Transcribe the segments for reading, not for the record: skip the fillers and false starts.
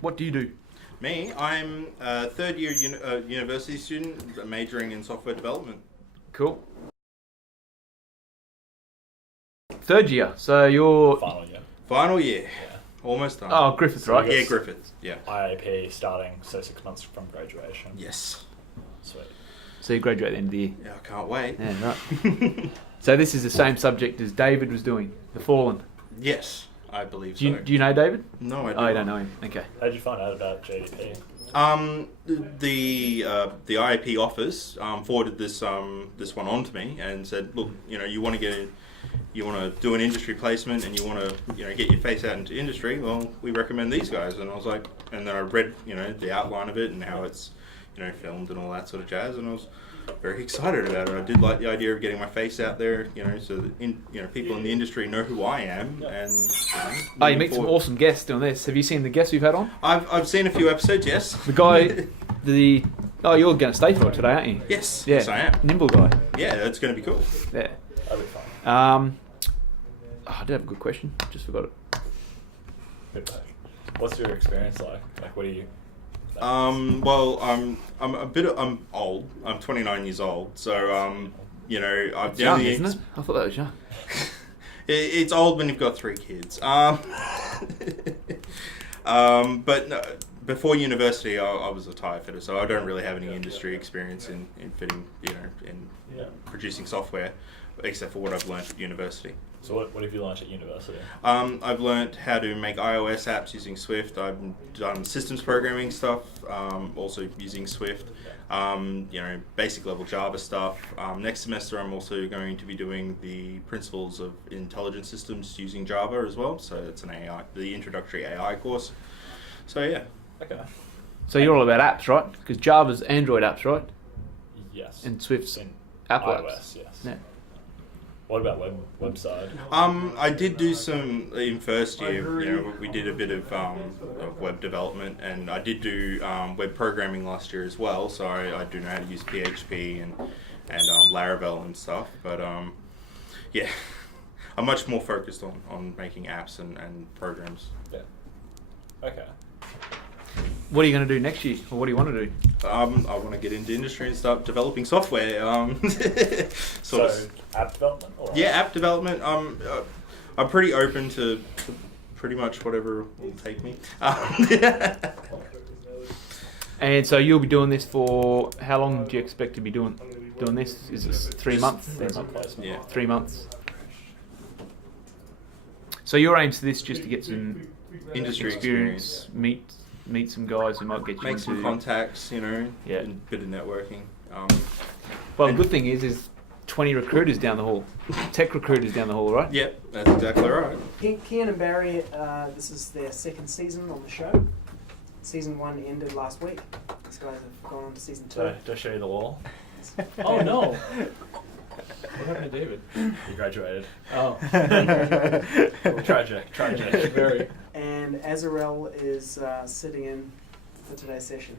What do you do? Me, I'm a third year university student majoring in software development. Cool. Third year, so you're... Final year. Yeah. Almost done. Oh, Griffith, right? Yeah, Griffith, yeah. IAP starting, so 6 months from graduation. Yes. Sweet. So you graduate at the end of the year. Yeah, I can't wait. Yeah, right. So this is the same subject as David was doing, The Fallen. Yes, I believe Do so. you know David? No, I don't. Oh, you don't know him. Okay. How did you find out about JDP? The IAP office forwarded this one on to me and said, look, you want to do an industry placement and you want to get your face out into industry. Well, we recommend these guys. And I was like, and then I read the outline of it and how it's filmed and all that sort of jazz, and I was very excited about it. I did like the idea of getting my face out there, so that people in the industry know who I am. And you meet some awesome guests doing this. Have you seen the guests we've had on? I've seen a few episodes. Yes. The guy, you're going to stay for it today, aren't you? Yes. Yeah. Yes, I am. Nimble guy. Yeah, that's going to be cool. Yeah. That'll be fun. I did have a good question. Just forgot it. Good question. What's your experience like? Like, what do you? Well, I'm old. I'm 29 years old. So, I've Young, isn't it? I thought that was young. It's old when you've got 3 kids. But no, before university, I was a tyre fitter, so I don't really have any industry experience in fitting, in producing software, except for what I've learned at university. So what have you learned at university? I've learned how to make iOS apps using Swift. I've done systems programming stuff, also using Swift. Basic level Java stuff. Next semester, I'm also going to be doing the principles of intelligent systems using Java as well. So it's the introductory AI course. So yeah. Okay. So you're all about apps, right? Because Java's Android apps, right? Yes. And Swift's In Apple iOS, apps. yes. Yeah. What about website? I did do some in first year. We did a bit of web development, and I did do web programming last year as well. So I do know how to use PHP and Laravel and stuff. But yeah, I'm much more focused on making apps and programs. Yeah. Okay. What are you going to do next year, or what do you want to do? I want to get into industry and start developing software. So app development? Or yeah, app development. I'm pretty open to pretty much whatever will take me. And so you'll be doing this for how long do you expect to be doing this? Is it 3 months? 3 month placement. Yeah. 3 months. So your aim to this just to get some Industry experience, meet some guys who might get you Make into... some contacts, Yeah. and a bit of networking. Well, the good thing is 20 recruiters down the hall. Tech recruiters down the hall, right? Yep, that's exactly right. Kian and Barry, this is their 2nd season on the show. Season 1 ended last week. These guys have gone on to season 2. Do I show you the wall? Oh no! What happened to David? He graduated. Oh. Tragic. Very. And Azarel is sitting in for today's session.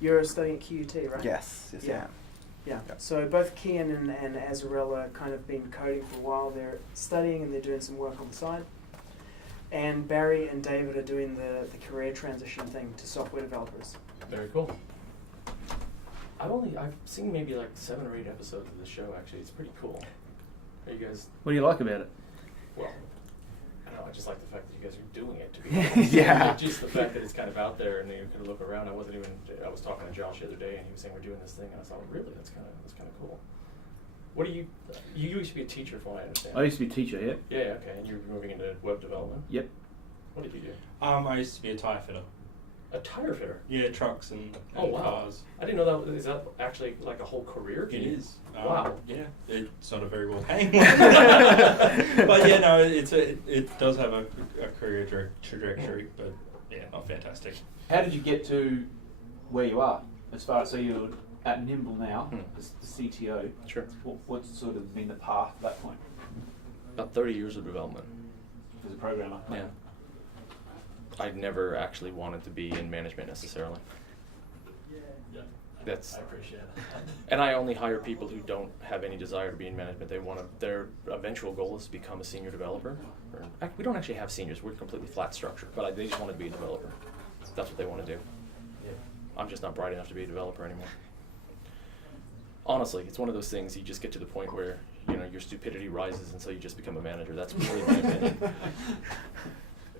You're studying at QUT, right? Yes, Yeah. I am. Yeah. Yep. So both Kian and Azarel are kind of been coding for a while. They're studying and they're doing some work on the side. And Barry and David are doing the career transition thing to software developers. Very cool. I've seen maybe like 7 or 8 episodes of the show. Actually, it's pretty cool. Are you guys? What do you like about it? Well, I don't know. I just like the fact that you guys are doing it. To be honest. Yeah. Just the fact that it's kind of out there and you can look around. I was talking to Josh the other day and he was saying we're doing this thing and I thought, really, that's kind of cool. What do you used to be a teacher, from what I understand? I used to be a teacher, yeah. Yeah. Okay. And you're moving into web development. Yep. What did you do? I used to be a tyre fitter. A tire fitter. Yeah, trucks and Oh wow! cars. I didn't know that. Is that actually like a whole career? It is. Wow. Yeah, it's not a very well paying one. But yeah, no, it does have a career trajectory, but yeah, not fantastic. How did you get to where you are? As far as, so you're at Nimble now, as the CTO. Sure. What's sort of been the path to that point About 30 years of development. as a programmer? Yeah. I never actually wanted to be in management necessarily. That's I appreciate it. and I only hire people who don't have any desire to be in management. Their eventual goal is to become a senior developer. We don't actually have seniors. We're completely flat structure, but they just want to be a developer. that's what they want to do. I'm just not bright enough to be a developer anymore. Honestly, it's one of those things you just get to the point where, you know, your stupidity rises and so you just become a manager. That's really my opinion.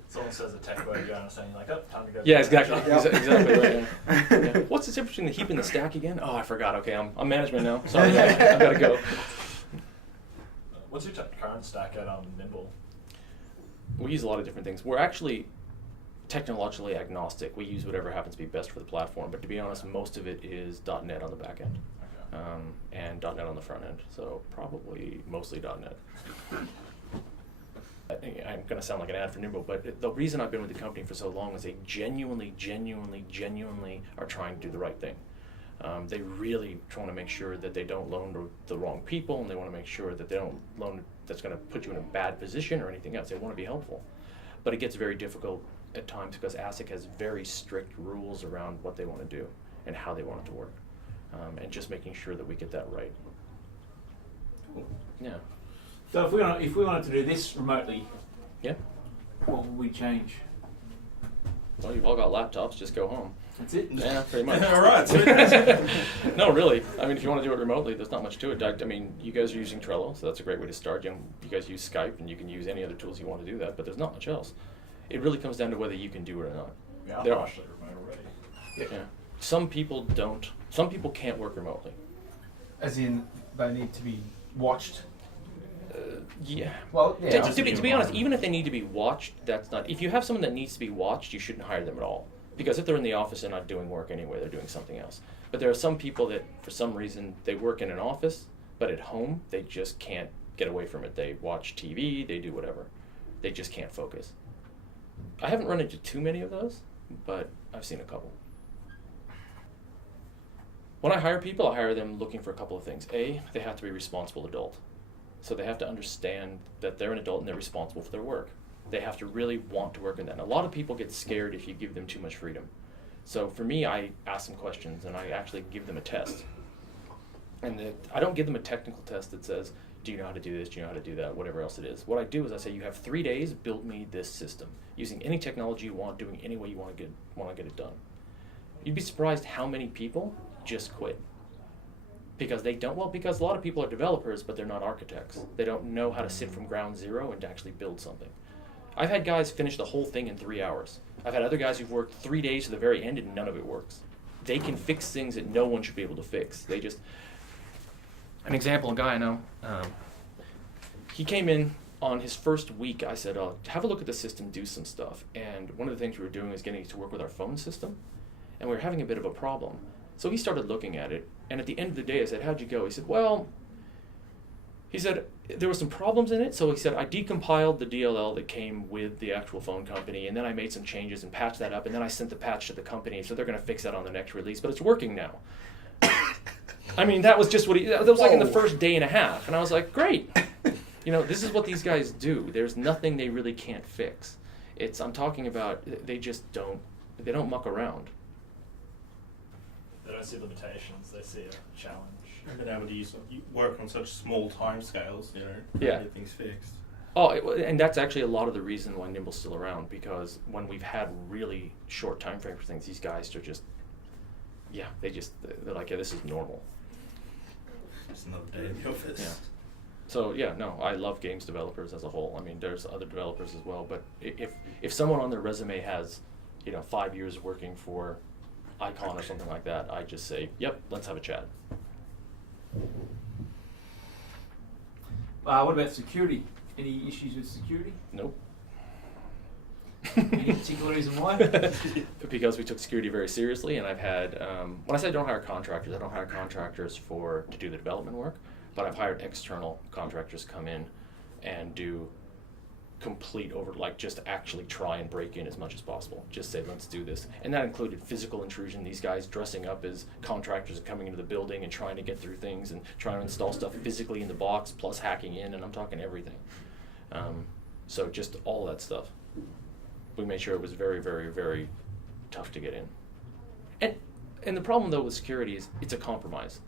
Someone says a tech word, you understand, you're like, oh, time to go. Yeah, exactly. Yep. Exactly right. Yeah. What's the difference between the heap and the stack again? Oh, I forgot. Okay, I'm management now. Sorry, I've got to go. What's your current stack at Nimble? We use a lot of different things. We're actually technologically agnostic. We use whatever happens to be best for the platform. But to be honest, most of it is .NET on the back end, and .NET on the front end. So probably mostly .NET. I'm going to sound like an ad for Nimble, but the reason I've been with the company for so long is they genuinely are trying to do the right thing. They really want to make sure that they don't loan to the wrong people, and they want to make sure that they don't loan that's going to put you in a bad position or anything else. They want to be helpful. But it gets very difficult at times because ASIC has very strict rules around what they want to do and how they want it to work. And just making sure that we get that right. Cool. Yeah. So if we wanted to do this remotely, Yeah. what would we change? Well, you've all got laptops, just go home. That's it? Yeah, pretty much. All right. No, really. I mean, if you want to do it remotely, there's not much to it. I mean, you guys are using Trello, so that's a great way to start. You guys use Skype, and you can use any other tools you want to do that, but there's not much else. It really comes down to whether you can do it or not. Yeah, I'm There- partially remote already. Yeah. Some people don't. Some people can't work remotely. As in, they need to be watched. Yeah. Well, To be honest, even if they need to be watched, that's not. If you have someone that needs to be watched, you shouldn't hire them at all. Because if they're in the office, they're not doing work anyway, they're doing something else. But there are some people that, for some reason, they work in an office, but at home, they just can't get away from it. They watch TV, they do whatever. They just can't focus. I haven't run into too many of those, but I've seen a couple. When I hire people, I hire them looking for a couple of things. A, they have to be a responsible adult. So they have to understand that they're an adult and they're responsible for their work. They have to really want to work in that. And a lot of people get scared if you give them too much freedom. So for me, I ask them questions and I actually give them a test. And I don't give them a technical test that says, do you know how to do this, do you know how to do that, whatever else it is. What I do is I say, you have 3 days, build me this system. Using any technology you want, doing any way you want to get it done. You'd be surprised how many people just quit. Because they don't, well, because a lot of people are developers, but they're not architects. They don't know how to sit from ground zero and to actually build something. I've had guys finish the whole thing in 3 hours. I've had other guys who've worked 3 days to the very end and none of it works. They can fix things that no one should be able to fix. They just, an example, a guy I know, he came in on his first week. I said, have a look at the system, do some stuff. And one of the things we were doing is getting it to work with our phone system. And we were having a bit of a problem. So he started looking at it, and at the end of the day I said, how'd you go? He said, well, there were some problems in it, so he said, I decompiled the DLL that came with the actual phone company, and then I made some changes and patched that up, and then I sent the patch to the company, so they're going to fix that on the next release, but it's working now. I mean, that was just what that was like in the first day and a half, and I was like, great. You know, this is what these guys do. There's nothing they really can't fix. I'm talking about, they don't muck around. They don't see limitations, they see a challenge. I've been able to work on such small time scales, you know, Yeah. get things fixed. Oh, and that's actually a lot of the reason why Nimble's still around, because when we've had really short time frame for things, these guys are just, they're like, yeah, this is normal. Just another day in the office. Yeah. So yeah, no, I love games developers as a whole. I mean, there's other developers as well, but if someone on their resume has, 5 years working for Icon or something like that, I just say, yep, let's have a chat. What about security? Any issues with security? Nope. Any particular reason why? Because we took security very seriously, and I've had, when I say I don't hire contractors, I don't hire contractors to do the development work, but I've hired external contractors to come in and do complete just actually try and break in as much as possible. Just say, let's do this. And that included physical intrusion, these guys dressing up as contractors and coming into the building and trying to get through things and trying to install stuff physically in the box, plus hacking in, and I'm talking everything. So just all that stuff. We made sure it was very, very, very tough to get in. And the problem, though, with security is it's a compromise.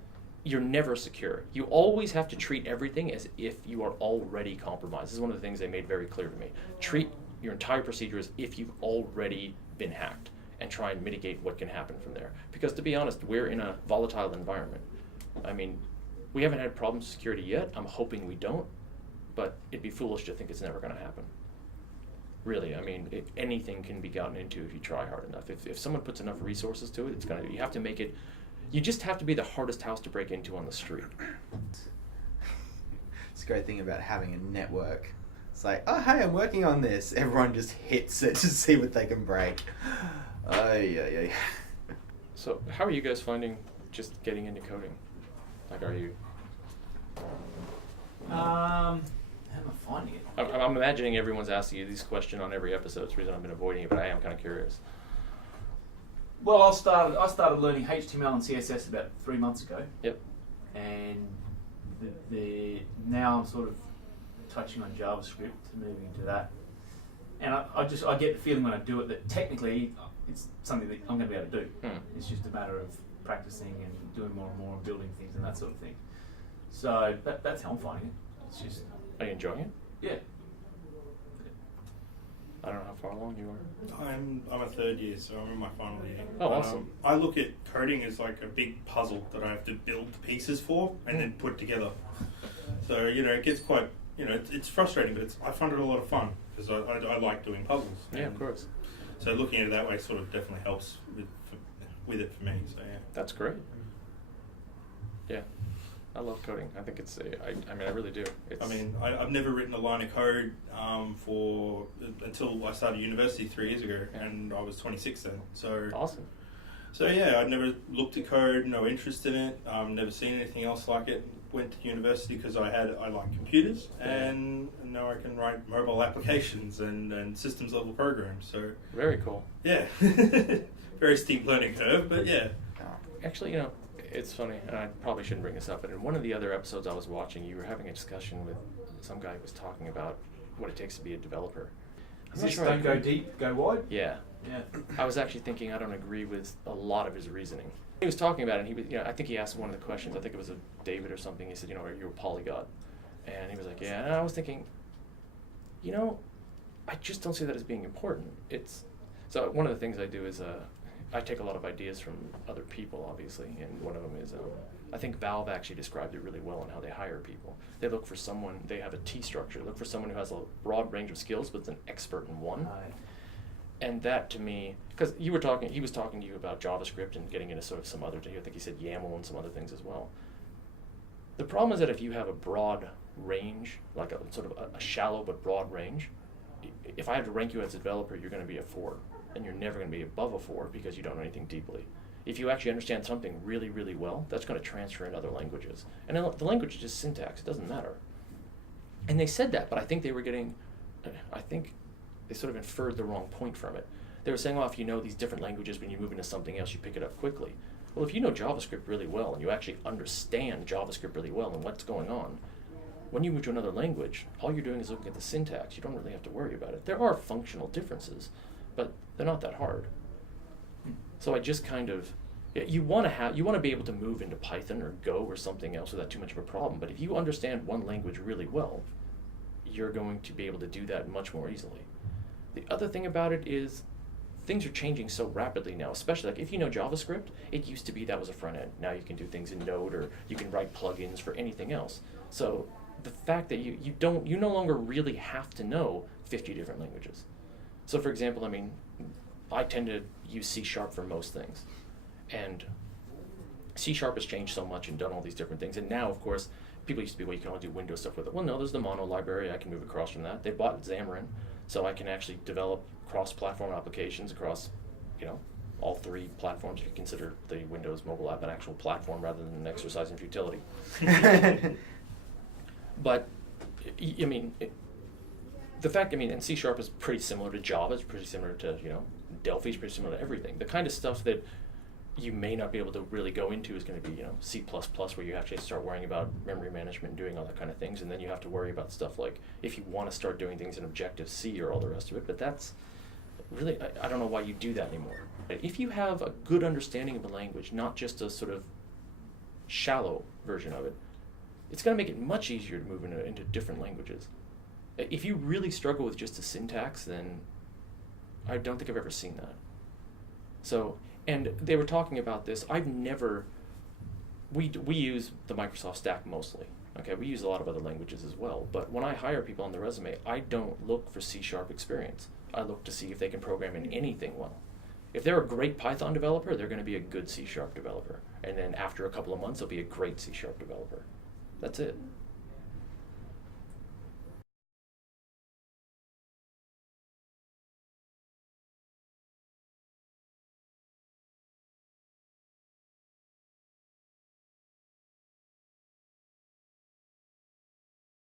You're never secure. You always have to treat everything as if you are already compromised. This is one of the things they made very clear to me. Treat your entire procedure as if you've already been hacked. and try and mitigate what can happen from there. Because to be honest, we're in a volatile environment. I mean, we haven't had problems with security yet. I'm hoping we don't, but it'd be foolish to think it's never going to happen. Really, I mean, anything can be gotten into if you try hard enough. If someone puts enough resources to it, you have to make it. You just have to be the hardest house to break into on the street. It's a great thing about having a network. It's like, oh hey, I'm working on this. Everyone just hits it to see what they can break. Ay. So, how are you guys finding just getting into coding? Like, are you? How am I finding it? I'm imagining everyone's asking you this question on every episode. It's the reason I've been avoiding it, but I am kind of curious. Well, I started learning HTML and CSS about 3 months ago. Yep. And now I'm sort of touching on JavaScript, moving into that. And I get the feeling when I do it that technically it's something that I'm going to be able to do. It's just a matter of practicing and doing more and more and building things and that sort of thing. So that's how I'm finding it. It's just. Are you enjoying it? Yeah. I don't know how far along you are. I'm a third year, so I'm in my final year. Oh, awesome. I look at coding as like a big puzzle that I have to build the pieces for and then put together. So, it gets quite, it's frustrating, but I find it a lot of fun because I like doing puzzles. Yeah, of course. So looking at it that way sort of definitely helps with it for me. So yeah. That's great. Yeah. I love coding. I think it's, I really do. I've never written a line of code until I started university 3 years ago, and I was 26 then. So awesome. So yeah, I'd never looked at code, no interest in it, never seen anything else like it. Went to university because I like computers, and now I can write mobile applications and systems level programs. So very cool. Yeah, very steep learning curve, but yeah. Actually, it's funny, and I probably shouldn't bring this up, but in one of the other episodes I was watching, you were having a discussion with some guy who was talking about what it takes to be a developer. Don't go deep, go wide? Yeah. I was actually thinking I don't agree with a lot of his reasoning. He was talking about it, and he was, I think he asked one of the questions, I think it was a David or something, he said, are you a polyglot? And he was like, yeah, and I was thinking, I just don't see that as being important. So one of the things I do is, I take a lot of ideas from other people, obviously, and one of them is, I think Valve actually described it really well on how they hire people. They look for someone, they have a T structure, they look for someone who has a broad range of skills but is an expert in one. And that to me, because he was talking to you about JavaScript and getting into sort of some other, I think he said YAML and some other things as well. The problem is that if you have a broad range, like a sort of a shallow but broad range, if I have to rank you as a developer, you're going to be a 4. And you're never going to be above a 4 because you don't know anything deeply. If you actually understand something really, really well, that's going to transfer in other languages. And the language is just syntax. It doesn't matter. And they said that, but I think they sort of inferred the wrong point from it. They were saying, if you know these different languages, when you move into something else, you pick it up quickly. Well, if you know JavaScript really well and you actually understand JavaScript really well and what's going on, when you move to another language, all you're doing is looking at the syntax. You don't really have to worry about it. There are functional differences, but they're not that hard. So I just kind of, you want to be able to move into Python or Go or something else without too much of a problem. But if you understand one language really well, you're going to be able to do that much more easily. The other thing about it is things are changing so rapidly now, especially like if you know JavaScript, it used to be that was a front end. Now you can do things in Node, or you can write plugins for anything else. So the fact that you no longer really have to know 50 different languages. So for example, I tend to use C# for most things. And C# has changed so much and done all these different things. And now, of course, people used to be, you can only do Windows stuff with it. Well, no, there's the Mono library. I can move across from that. They bought Xamarin, so I can actually develop cross-platform applications across, all 3 platforms if you consider the Windows mobile app an actual platform rather than an exercise in futility. But, the fact, and C# is pretty similar to Java. It's pretty similar to, Delphi is pretty similar to everything. The kind of stuff that you may not be able to really go into is going to be, C++, where you actually start worrying about memory management and doing all that kind of things. And then you have to worry about stuff like if you want to start doing things in Objective-C or all the rest of it. But that's really, I don't know why you do that anymore. If you have a good understanding of a language, not just a sort of shallow version of it, it's going to make it much easier to move into different languages. If you really struggle with just the syntax, then I don't think I've ever seen that. So, and they were talking about this. I've never, we use the Microsoft stack mostly. Okay, we use a lot of other languages as well. But when I hire people on the resume, I don't look for C# experience. I look to see if they can program in anything well. If they're a great Python developer, they're going to be a good C# developer. And then after a couple of months, they'll be a great C# developer. That's it.